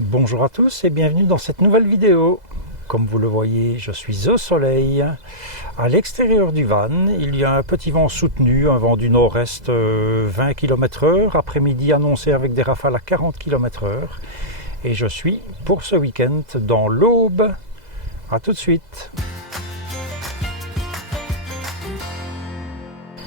Bonjour à tous et bienvenue dans cette nouvelle vidéo. Comme vous le voyez, je suis au soleil. À l'extérieur du van, il y a un petit vent soutenu, un vent du nord-est 20 km/h, après-midi annoncé avec des rafales à 40 km/h. Et je suis pour ce week-end dans l'Aube. A tout de suite.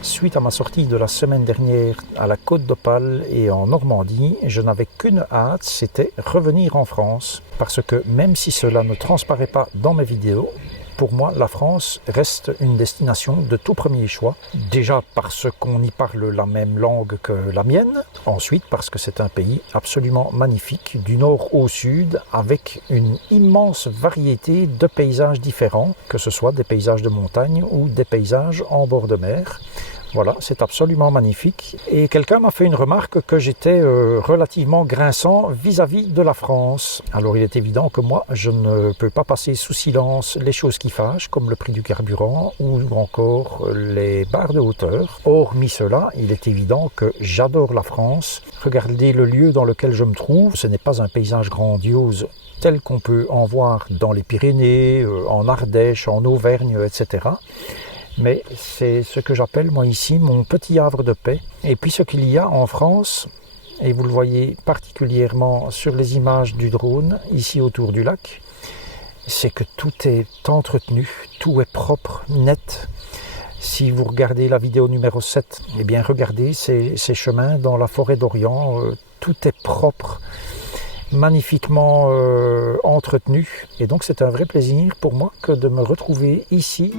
Suite à ma sortie de la semaine dernière à la Côte d'Opale et en Normandie, je n'avais qu'une hâte, c'était revenir en France. Parce que même si cela ne transparaît pas dans mes vidéos, pour moi la France reste une destination de tout premier choix. Déjà parce qu'on y parle la même langue que la mienne. Ensuite parce que c'est un pays absolument magnifique, du nord au sud, avec une immense variété de paysages différents, que ce soit des paysages de montagne ou des paysages en bord de mer. Voilà, c'est absolument magnifique. Et quelqu'un m'a fait une remarque que j'étais relativement grinçant vis-à-vis de la France. Alors il est évident que moi, je ne peux pas passer sous silence les choses qui fâchent, comme le prix du carburant ou encore les barres de hauteur. Hormis cela, il est évident que j'adore la France. Regardez le lieu dans lequel je me trouve, ce n'est pas un paysage grandiose tel qu'on peut en voir dans les Pyrénées, en Ardèche, en Auvergne, etc. Mais c'est ce que j'appelle moi ici mon petit havre de paix. Et puis ce qu'il y a en France, et vous le voyez particulièrement sur les images du drone, ici autour du lac, c'est que tout est entretenu, tout est propre, net. Si vous regardez la vidéo numéro 7, eh bien regardez ces chemins dans la forêt d'Orient, tout est propre, magnifiquement entretenu. Et donc c'est un vrai plaisir pour moi que de me retrouver ici.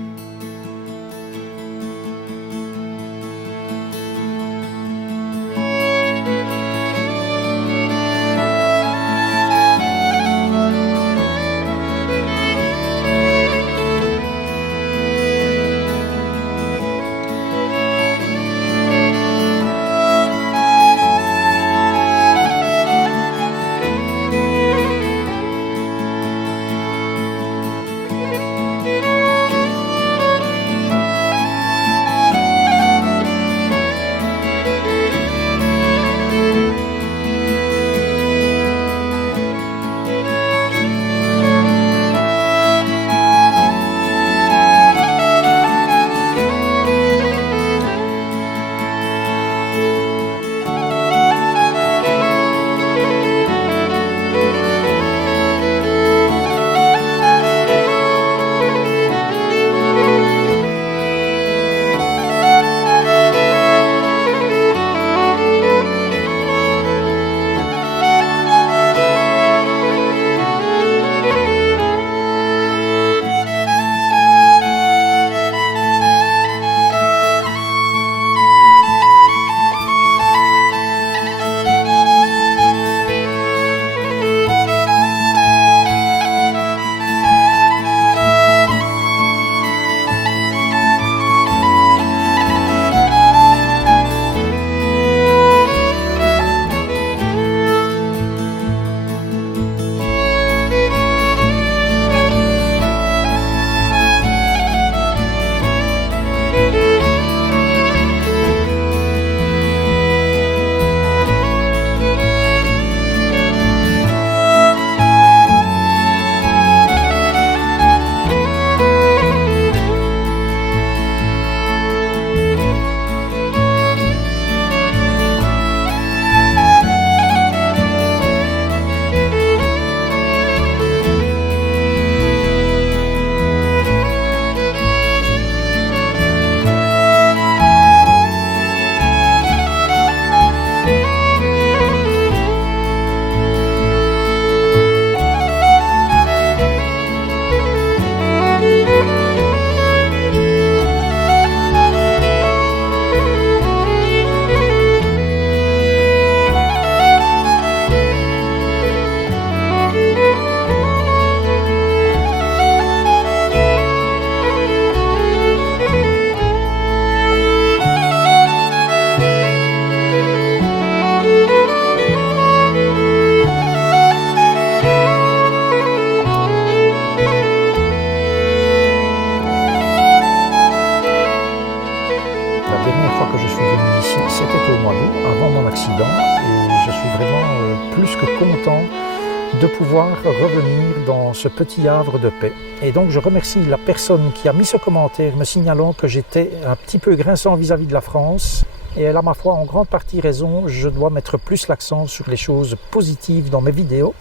de pouvoir revenir dans ce petit havre de paix. Et donc je remercie la personne qui a mis ce commentaire me signalant que j'étais un petit peu grinçant vis-à-vis de la France. Et elle a ma foi en grande partie raison, je dois mettre plus l'accent sur les choses positives dans mes vidéos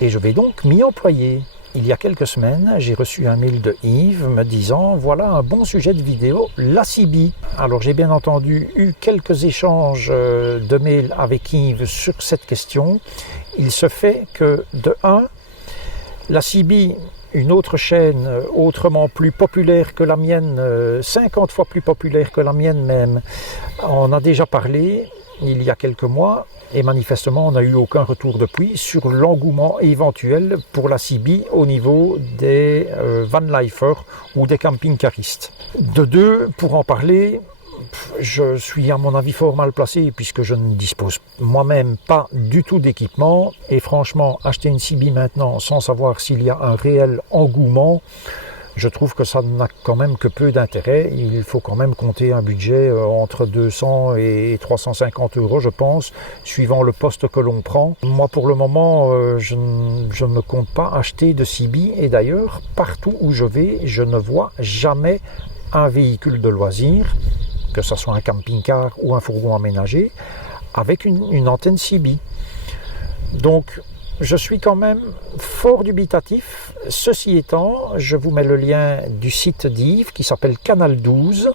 et je vais donc m'y employer. Il y a quelques semaines, j'ai reçu un mail de Yves me disant « Voilà un bon sujet de vidéo, la CB ». Alors j'ai bien entendu eu quelques échanges de mails avec Yves sur cette question. Il se fait que de 1, la CB, une autre chaîne autrement plus populaire que la mienne, 50 fois plus populaire que la mienne même, en a déjà parlé il y a quelques mois. Et manifestement, on n'a eu aucun retour depuis sur l'engouement éventuel pour la CB au niveau des van-lifers ou des camping-caristes. De 2, pour en parler, je suis à mon avis fort mal placé puisque je ne dispose moi-même pas du tout d'équipement. Et franchement, acheter une CB maintenant sans savoir s'il y a un réel engouement, je trouve que ça n'a quand même que peu d'intérêt. Il faut quand même compter un budget entre 200 et 350 €, je pense, suivant le poste que l'on prend. Moi, pour le moment, je ne compte pas acheter de CB. Et d'ailleurs, partout où je vais, je ne vois jamais un véhicule de loisir, que ce soit un camping-car ou un fourgon aménagé, avec une antenne CB. Donc, je suis quand même fort dubitatif. Ceci étant, je vous mets le lien du site d'Yves qui s'appelle Canal 12.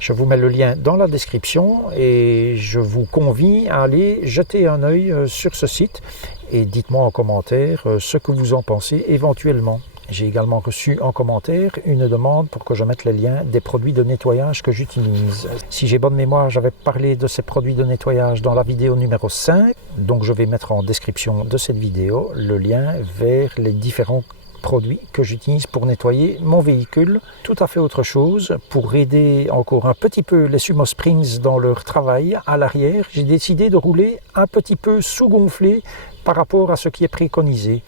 Je vous mets le lien dans la description et je vous convie à aller jeter un œil sur ce site et dites-moi en commentaire ce que vous en pensez éventuellement. J'ai également reçu en commentaire une demande pour que je mette les liens des produits de nettoyage que j'utilise. Si j'ai bonne mémoire, j'avais parlé de ces produits de nettoyage dans la vidéo numéro 5. Donc je vais mettre en description de cette vidéo le lien vers les différents produits que j'utilise pour nettoyer mon véhicule. Tout à fait autre chose, pour aider encore un petit peu les Sumo Springs dans leur travail à l'arrière, j'ai décidé de rouler un petit peu sous-gonflé par rapport à ce qui est préconisé.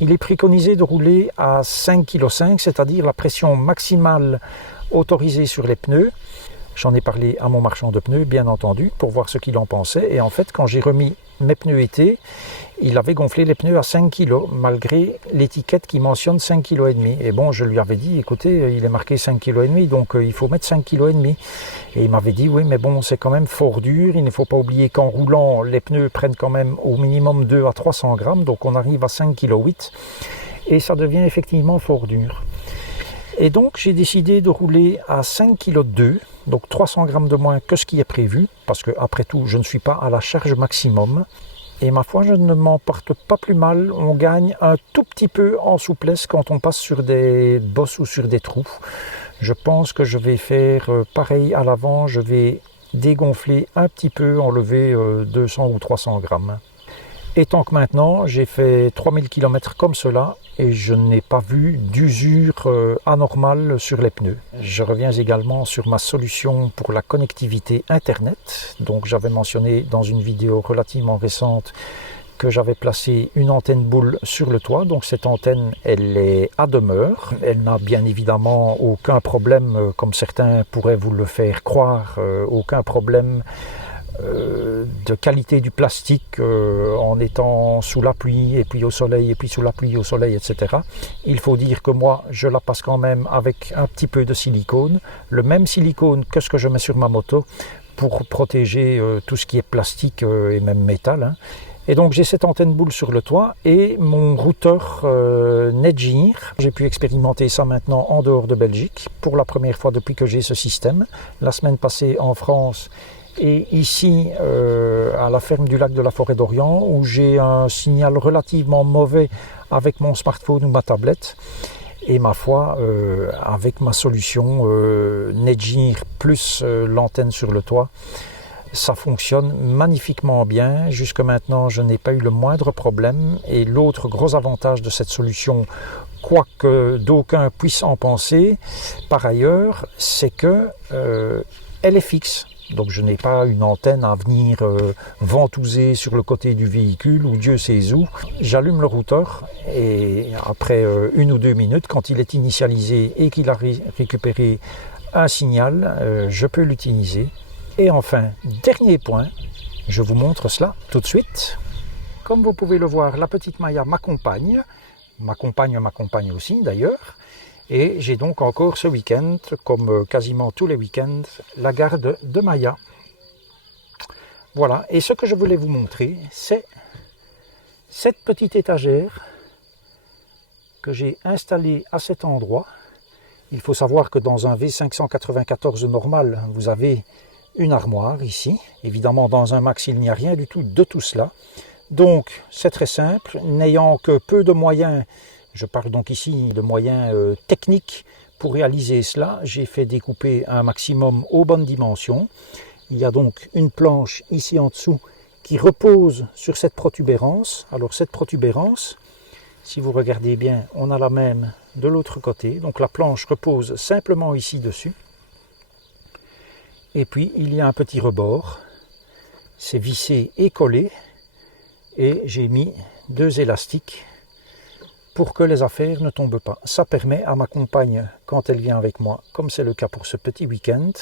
Il est préconisé de rouler à 5,5 kg, c'est-à-dire la pression maximale autorisée sur les pneus. J'en ai parlé à mon marchand de pneus, bien entendu, pour voir ce qu'il en pensait. Et en fait, quand j'ai remis mes pneus été, il avait gonflé les pneus à 5 kg, malgré l'étiquette qui mentionne 5,5 kg. Et bon, je lui avais dit, écoutez, il est marqué 5,5 kg, donc il faut mettre 5,5 kg. Et il m'avait dit, oui, mais bon, c'est quand même fort dur. Il ne faut pas oublier qu'en roulant, les pneus prennent quand même au minimum 2 à 300 grammes, donc on arrive à 5,8 kg. Et ça devient effectivement fort dur. Et donc, j'ai décidé de rouler à 5,2 kg, donc 300 grammes de moins que ce qui est prévu, parce que après tout, je ne suis pas à la charge maximum. Et ma foi, je ne m'en porte pas plus mal. On gagne un tout petit peu en souplesse quand on passe sur des bosses ou sur des trous. Je pense que je vais faire pareil à l'avant. Je vais dégonfler un petit peu, enlever 200 ou 300 grammes. Et tant que maintenant, j'ai fait 3000 km comme cela et je n'ai pas vu d'usure anormale sur les pneus. Je reviens également sur ma solution pour la connectivité Internet. Donc j'avais mentionné dans une vidéo relativement récente que j'avais placé une antenne boule sur le toit. Donc cette antenne, elle est à demeure. Elle n'a bien évidemment aucun problème, comme certains pourraient vous le faire croire, aucun problème de qualité du plastique en étant sous la pluie et puis au soleil et puis sous la pluie au soleil, etc. Il faut dire que moi je la passe quand même avec un petit peu de silicone, le même silicone que ce que je mets sur ma moto pour protéger tout ce qui est plastique et même métal, hein. Et donc j'ai cette antenne boule sur le toit et mon routeur Netgear. J'ai pu expérimenter ça maintenant en dehors de Belgique pour la première fois depuis que j'ai ce système. La semaine passée en France et ici à la ferme du lac de la Forêt d'Orient où j'ai un signal relativement mauvais avec mon smartphone ou ma tablette. Et ma foi, avec ma solution Netgear plus l'antenne sur le toit, ça fonctionne magnifiquement bien. Jusque maintenant, je n'ai pas eu le moindre problème. Et l'autre gros avantage de cette solution, quoique d'aucuns puissent en penser, par ailleurs, c'est que elle est fixe. Donc je n'ai pas une antenne à venir ventouser sur le côté du véhicule ou Dieu sait où. J'allume le routeur et après 1 ou 2 minutes, quand il est initialisé et qu'il a récupéré un signal, je peux l'utiliser. Et enfin, dernier point, je vous montre cela tout de suite. comme vous pouvez le voir, la petite Maya m'accompagne. Ma compagne aussi d'ailleurs. Et j'ai donc encore ce week-end, comme quasiment tous les week-ends, la garde de Maya. Voilà, et ce que je voulais vous montrer, c'est cette petite étagère que j'ai installée à cet endroit. Il faut savoir que dans un V594 normal, vous avez une armoire ici. Évidemment, dans un Max, il n'y a rien du tout de tout cela. Donc, c'est très simple. N'ayant que peu de moyens, je parle donc ici de moyens techniques pour réaliser cela, j'ai fait découper un maximum aux bonnes dimensions. Il y a donc une planche ici en dessous qui repose sur cette protubérance. Alors cette protubérance, si vous regardez bien, on a la même de l'autre côté. Donc la planche repose simplement ici dessus. Et puis il y a un petit rebord. C'est vissé et collé. Et j'ai mis 2 élastiques pour que les affaires ne tombent pas. Ça permet à ma compagne, quand elle vient avec moi, comme c'est le cas pour ce petit week-end,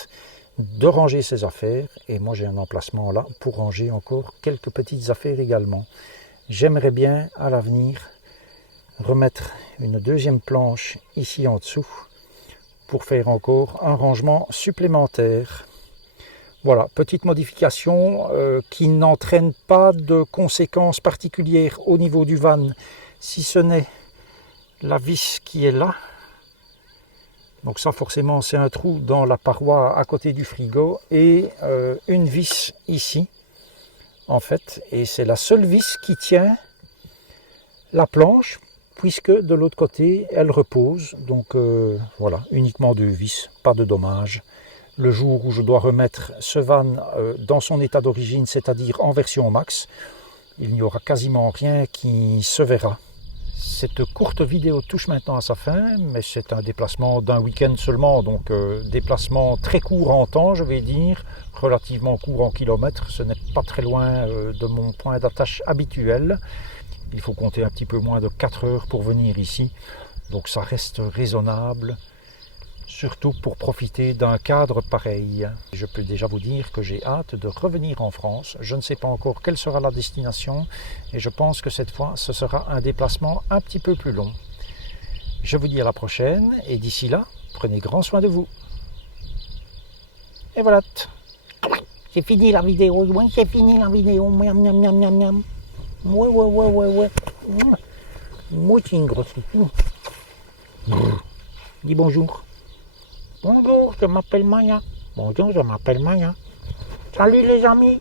de ranger ses affaires. Et moi j'ai un emplacement là pour ranger encore quelques petites affaires également. J'aimerais bien à l'avenir remettre une deuxième planche ici en dessous pour faire encore un rangement supplémentaire. Voilà, petite modification qui n'entraîne pas de conséquences particulières au niveau du van, si ce n'est la vis qui est là. Donc ça forcément c'est un trou dans la paroi à côté du frigo et une vis ici en fait. Et c'est la seule vis qui tient la planche puisque de l'autre côté elle repose. Donc voilà, uniquement 2 vis, pas de dommages. Le jour où je dois remettre ce van dans son état d'origine, c'est-à-dire en version max, il n'y aura quasiment rien qui se verra. Cette courte vidéo touche maintenant à sa fin, mais c'est un déplacement d'un week-end seulement, donc déplacement très court en temps, je vais dire, relativement court en kilomètres. Ce n'est pas très loin de mon point d'attache habituel. Il faut compter un petit peu moins de 4 heures pour venir ici, donc ça reste raisonnable. Surtout pour profiter d'un cadre pareil. Je peux déjà vous dire que j'ai hâte de revenir en France. Je ne sais pas encore quelle sera la destination et je pense que cette fois, ce sera un déplacement un petit peu plus long. Je vous dis à la prochaine et d'ici là, prenez grand soin de vous. Et voilà. C'est fini la vidéo, oui, c'est fini la vidéo. Miam, miam, miam, miam, miam. Ouais. Moi, c'est une grosse. Dis bonjour. Bonjour, je m'appelle Maya. Bonjour, je m'appelle Maya. Salut les amis.